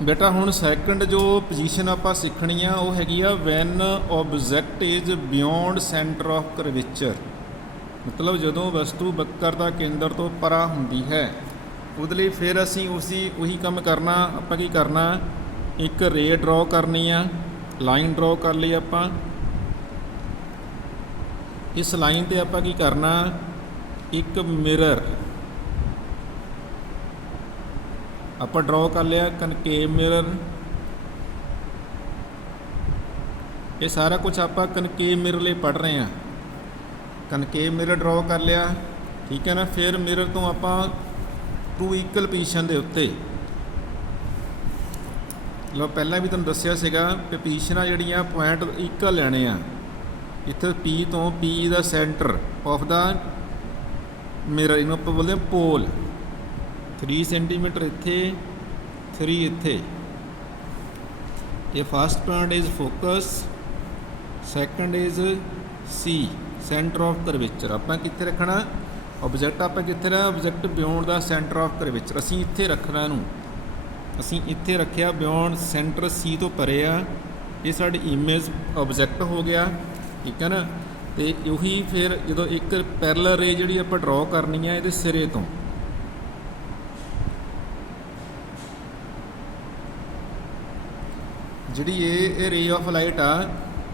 बेटा हुण सैकंड जो पोजीशन आपां सिੱਖਣੀ ਆ ਉਹ ਹੈਗੀ ਆ when object is beyond centre of curvature. मतलब ਜਦੋਂ ਵਸਤੂ ਬੱਕਰ ਦਾ ਕੇਂਦਰ ਤੋਂ ਪਰਾਂ ਹੁੰਦੀ ਹੈ ਉਹਦੇ ਲਈ ਫਿਰ ਅਸੀਂ ਉਹੀ ਕੰਮ ਕਰਨਾ। ਆਪਾਂ ਕੀ ਕਰਨਾ, ਇੱਕ ਰੇ ਡਰਾਅ ਕਰਨੀ ਆ, ਲਾਈਨ ਡਰਾਅ ਕਰ ਲਈ ਆਪਾਂ। ਇਸ ਲਾਈਨ ਤੇ ਆਪਾਂ ਕੀ ਕਰਨਾ, ਇੱਕ ਮਿਰਰ ਆਪਾਂ ਡਰਾਅ ਕਰ ਲਿਆ, ਕਨਕੇਵ ਮਿਰਰ। ਇਹ ਸਾਰਾ ਕੁਝ ਆਪਾਂ ਕਨਕੇਵ ਮਿਰਰ ਲਈ ਪੜ੍ਹ ਰਹੇ ਹਾਂ। ਕਨਕੇਵ ਮਿਰਰ ਡਰਾਅ ਕਰ ਲਿਆ, ਠੀਕ ਹੈ ਨਾ। ਫਿਰ ਮਿਰਰ ਤੋਂ ਆਪਾਂ ਟੂ ਇਕੁਅਲ ਪੋਜੀਸ਼ਨ ਦੇ ਉੱਤੇ, ਲੋ ਪਹਿਲਾਂ ਵੀ ਤੁਹਾਨੂੰ ਦੱਸਿਆ ਸੀਗਾ ਕਿ ਪੋਜੀਸ਼ਨਾਂ ਜਿਹੜੀਆਂ ਪੁਆਇੰਟ ਇਕੁਅਲ ਲੈਣੇ ਆ। ਇੱਥੇ ਪੀ ਤੋਂ ਪੀ ਦਾ ਸੈਂਟਰ ਆਫ ਦਾ ਮਿਰਰ, ਇਹਨੂੰ ਆਪਾਂ ਬੋਲਦੇ ਹਾਂ ਪੋਲ। 3 ਸੈਂਟੀਮੀਟਰ ਇੱਥੇ, 3 ਇੱਥੇ। ਇਹ first point is focus, second is C centre of curvature. ਆਪਾਂ ਕਿੱਥੇ ਰੱਖਣਾ ਆਬਜੈਕਟ, ਆਪਾਂ ਕਿੱਥੇ ਰੱਖਣਾ object beyond the centre of curvature. ਅਸੀਂ ਇੱਥੇ ਰੱਖਣਾ ਇਹਨੂੰ, ਅਸੀਂ ਇੱਥੇ ਰੱਖਿਆ ਬਿਯੋਂਡ ਸੈਂਟਰ ਸੀ ਤੋਂ ਪਰੇ ਆ। ਇਹ ਸਾਡੀ ਇਮੇਜ ਆਬਜੈਕਟ ਹੋ ਗਿਆ, ਠੀਕ ਹੈ ਨਾ। ਅਤੇ ਉਹੀ ਫਿਰ ਜਦੋਂ ਇੱਕ ਪੈਰਲਲ ਰੇ ਜਿਹੜੀ ਆਪਾਂ ਡਰਾਅ ਕਰਨੀ ਆ ਇਹਦੇ ਸਿਰੇ ਤੋਂ, ਜਿਹੜੀ ਇਹ ਰੇ ਆਫ ਲਾਈਟ ਆ,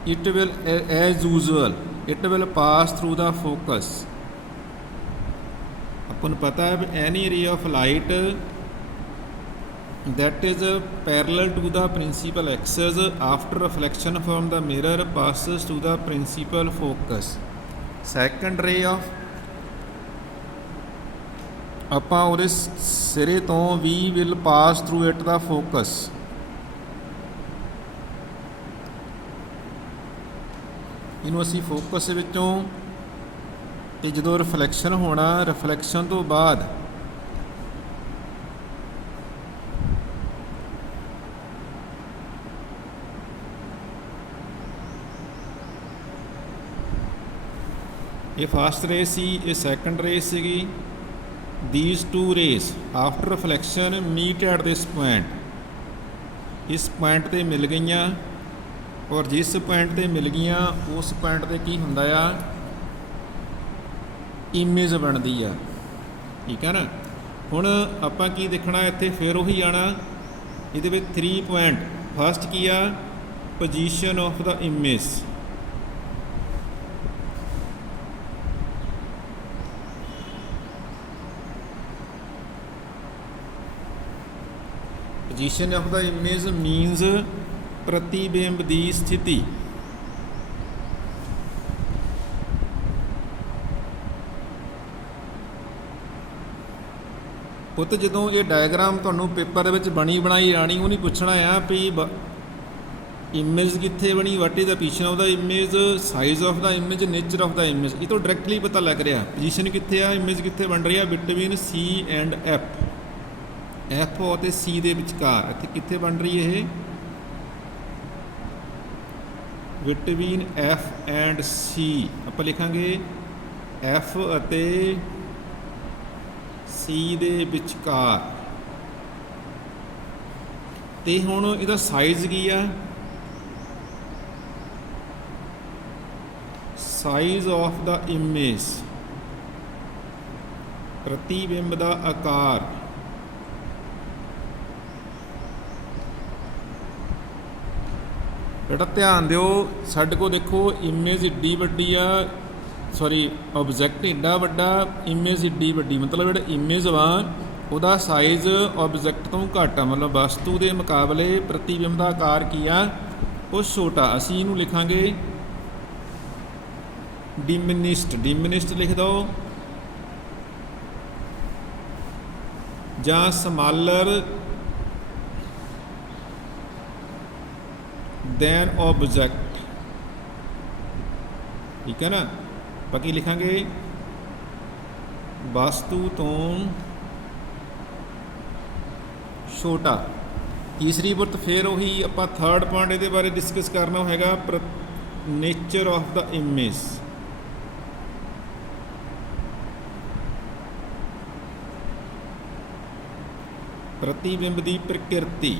it will as usual it will pass through the focus. ਆਪਾਂ ਨੂੰ ਪਤਾ ਹੈ ਵੀ ਐਨੀ ਰੇ of light that is parallel to the principal axis after reflection from the mirror passes to the principal focus. Second ray of ਆਪਾਂ ਉਹਦੇ ਸਿਰੇ ਤੋਂ we will pass through it the focus। ਇਹਨੂੰ ਅਸੀਂ ਫੋਕਸ ਵਿੱਚੋਂ, ਤੇ ਜਦੋਂ ਰਿਫਲੈਕਸ਼ਨ ਹੋਣਾ, ਰਿਫਲੈਕਸ਼ਨ ਤੋਂ ਬਾਅਦ ਇਹ ਫਸਟ ਰੇ ਸੀ, ਇਹ ਸੈਕੰਡ ਰੇ ਸੀਗੀ। these two rays after reflection meet at this point। ਇਸ ਪੁਆਇੰਟ 'ਤੇ ਮਿਲ ਗਈਆਂ, ਔਰ ਜਿਸ ਪੁਆਇੰਟ 'ਤੇ ਮਿਲ ਗਈਆਂ ਉਸ ਪੁਆਇੰਟ 'ਤੇ ਕੀ ਹੁੰਦਾ ਆ, ਇਮੇਜ ਬਣਦੀ ਆ, ਠੀਕ ਹੈ ਨਾ। ਹੁਣ ਆਪਾਂ ਕੀ ਦੇਖਣਾ ਇੱਥੇ, ਫਿਰ ਉਹੀ ਆਉਣਾ ਇਹਦੇ ਵਿੱਚ 3 ਪੁਆਇੰਟ। ਫਸਟ ਕੀ ਆ, position of the image. Position of the image means ਪ੍ਰਤੀਬਿੰਬ ਦੀ ਸਥਿਤੀ। ਪੁੱਤ ਜਦੋਂ ਇਹ ਡਾਇਗਰਾਮ ਤੁਹਾਨੂੰ ਪੇਪਰ ਦੇ ਵਿੱਚ ਬਣੀ ਬਣਾਈ ਆਣੀ, ਉਹ ਨਹੀਂ ਪੁੱਛਣਾ ਆ ਵੀ ਇਮੇਜ ਕਿੱਥੇ ਬਣੀ, what is the position of the image, size of the image, nature of the image. ਇਹ ਤੋਂ ਡਾਇਰੈਕਟਲੀ ਪਤਾ ਲੱਗ ਰਿਹਾ ਪੋਜੀਸ਼ਨ ਕਿੱਥੇ ਆ, ਇਮੇਜ ਕਿੱਥੇ ਬਣ ਰਹੀ ਆ, between C and F. F ਅਤੇ ਸੀ ਦੇ ਵਿਚਕਾਰ ਇੱਥੇ ਕਿੱਥੇ ਬਣ ਰਹੀ ਇਹ, ਬਿਟਵੀਨ ਐਫ ਐਂਡ ਸੀ। ਆਪਾਂ ਲਿਖਾਂਗੇ ਐਫ ਅਤੇ ਸੀ ਦੇ ਵਿਚਕਾਰ। ਤੇ ਹੁਣ ਇਹਦਾ ਸਾਈਜ਼ ਕੀ ਆ, ਸਾਈਜ਼ ਆਫ ਦਾ ਇਮੇਜ, ਪ੍ਰਤੀਬਿੰਬ ਦਾ ਆਕਾਰ। ਬੇਟਾ ਧਿਆਨ ਦਿਓ, ਸਾਡੇ ਕੋਲ ਦੇਖੋ ਇਮੇਜ ਏਡੀ ਵੱਡੀ ਆ, ਸੌਰੀ ਆਬਜੈਕਟ ਏਡਾ ਵੱਡਾ, ਇਮੇਜ ਏਡੀ ਵੱਡੀ। ਮਤਲਬ ਜਿਹੜਾ ਇਮੇਜ ਵਾ ਉਹਦਾ ਸਾਈਜ਼ ਆਬਜੈਕਟ ਤੋਂ ਘੱਟ ਆ, ਮਤਲਬ ਵਸਤੂ ਦੇ ਮੁਕਾਬਲੇ ਪ੍ਰਤੀਬਿੰਬ ਦਾ ਆਕਾਰ ਕੀ ਆ, ਉਹ ਛੋਟਾ। ਅਸੀਂ ਇਹਨੂੰ ਲਿਖਾਂਗੇ ਡਿਮਿਨਿਸ਼ਡ। ਡਿਮਿਨਿਸ਼ਡ ਲਿਖ ਦਿਓ, ਜਾਂ ਸਮਾਲਰ ਦੈਨ ਆਬਜੈਕਟ, ਠੀਕ ਹੈ ਨਾ। ਆਪਾਂ ਕੀ ਲਿਖਾਂਗੇ, ਵਸਤੂ ਤੋਂ ਛੋਟਾ। ਤੀਸਰੀ ਬੁਰਤ ਫਿਰ ਉਹੀ ਆਪਾਂ ਥਰਡ ਪੁਆਇੰਟ ਇਹਦੇ ਬਾਰੇ ਡਿਸਕਸ ਕਰਨਾ ਹੈਗਾ, ਨੇਚਰ ਆਫ ਦਾ ਇਮੇਜ। प्रतिबिंब की प्रकृति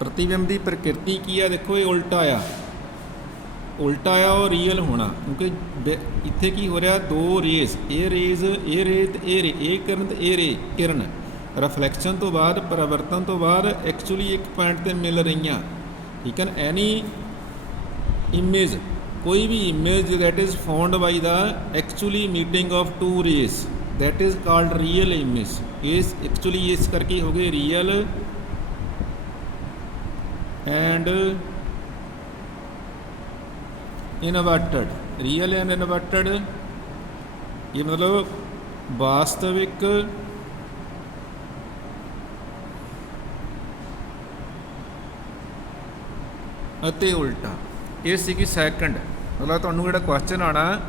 ਪ੍ਰਤੀਬਿੰਬ ਦੀ ਪ੍ਰਕਿਰਤੀ ਕੀ ਆ, ਦੇਖੋ ਇਹ ਉਲਟਾ ਆ, ਉਲਟਾ ਆ ਉਹ ਰੀਅਲ ਹੋਣਾ, ਕਿਉਂਕਿ ਇੱਥੇ ਕੀ ਹੋ ਰਿਹਾ, ਦੋ ਰੇਜ਼, ਇਹ ਰੇਜ਼ ਇਹ ਰੇ ਤੇ ਇਹ ਕਿਰਨ ਤੇ ਇਹ ਰੇ ਕਿਰਨ ਰਿਫਲੈਕਸ਼ਨ ਤੋਂ ਬਾਅਦ ਪਰਿਵਰਤਨ ਤੋਂ ਬਾਅਦ ਐਕਚੁਅਲੀ ਇੱਕ ਪੁਆਇੰਟ 'ਤੇ ਮਿਲ ਰਹੀਆਂ, ਠੀਕ ਹੈ ਨਾ। ਐਨੀ ਇਮੇਜ, ਕੋਈ ਵੀ image that is found by the actually meeting of two rays that is called real image. ਇਸ ਐਕਚੁਅਲੀ ਇਸ ਕਰਕੇ ਹੋ ਗਏ real and inverted. Real and inverted ਇਹ ਮਤਲਬ ਵਾਸਤਵਿਕ ਅਤੇ ਉਲਟਾ। ਇਹ ਸੀਗੀ ਸੈਕੰਡ, ਮਤਲਬ ਤੁਹਾਨੂੰ ਜਿਹੜਾ ਕੁਐਸਚਨ ਆਉਣਾ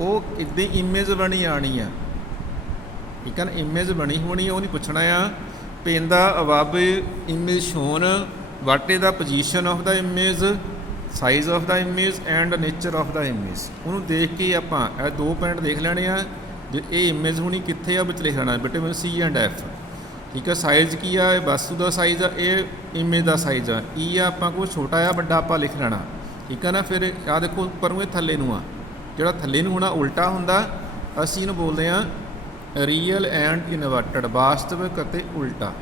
ਉਹ ਇੱਦਾਂ ਇਮੇਜ ਬਣੀ ਆਉਣੀ ਆ, ਠੀਕ ਹੈ ਨਾ। ਇਮੇਜ ਬਣੀ ਹੋਣੀ ਉਹ ਨਹੀਂ ਪੁੱਛਣਾ ਆ pain the above image shown what is the position of the image, size of the image and nature of the image. ਉਹਨੂੰ ਦੇਖ ਕੇ ਆਪਾਂ ਇਹ ਦੋ ਪੁਆਇੰਟ ਦੇਖ ਲੈਣੇ ਆ, ਜੇ ਇਹ ਇਮੇਜ ਹੋਣੀ ਕਿੱਥੇ ਆ ਵਿੱਚ ਲਿਖ ਲੈਣਾ ਵਿਟਾਮਿਨ ਸੀ ਐਂਡ ਐਫ, ਠੀਕ ਹੈ। ਸਾਈਜ਼ ਕੀ ਆ, ਇਹ ਵਸਤੂ ਦਾ ਸਾਈਜ਼ ਆ, ਇਹ ਇਮੇਜ ਦਾ ਸਾਈਜ਼ ਆ। ਈ ਆ ਆਪਾਂ ਕੋਲ ਛੋਟਾ ਆ ਵੱਡਾ ਆਪਾਂ ਲਿਖ ਲੈਣਾ, ਠੀਕ ਹੈ ਨਾ। ਫਿਰ ਆਹ ਦੇਖੋ ਉੱਪਰ ਨੂੰ ਇਹ ਥੱਲੇ ਨੂੰ ਆ, ਜਿਹੜਾ ਥੱਲੇ ਨੂੰ ਹੋਣਾ ਉਲਟਾ ਹੁੰਦਾ। ਅਸੀਂ ਇਹਨੂੰ ਬੋਲਦੇ ਹਾਂ ਰੀਅਲ ਐਂਡ ਇਨਵਰਟਡ, ਵਾਸਤਵਿਕ ਅਤੇ ਉਲਟਾ।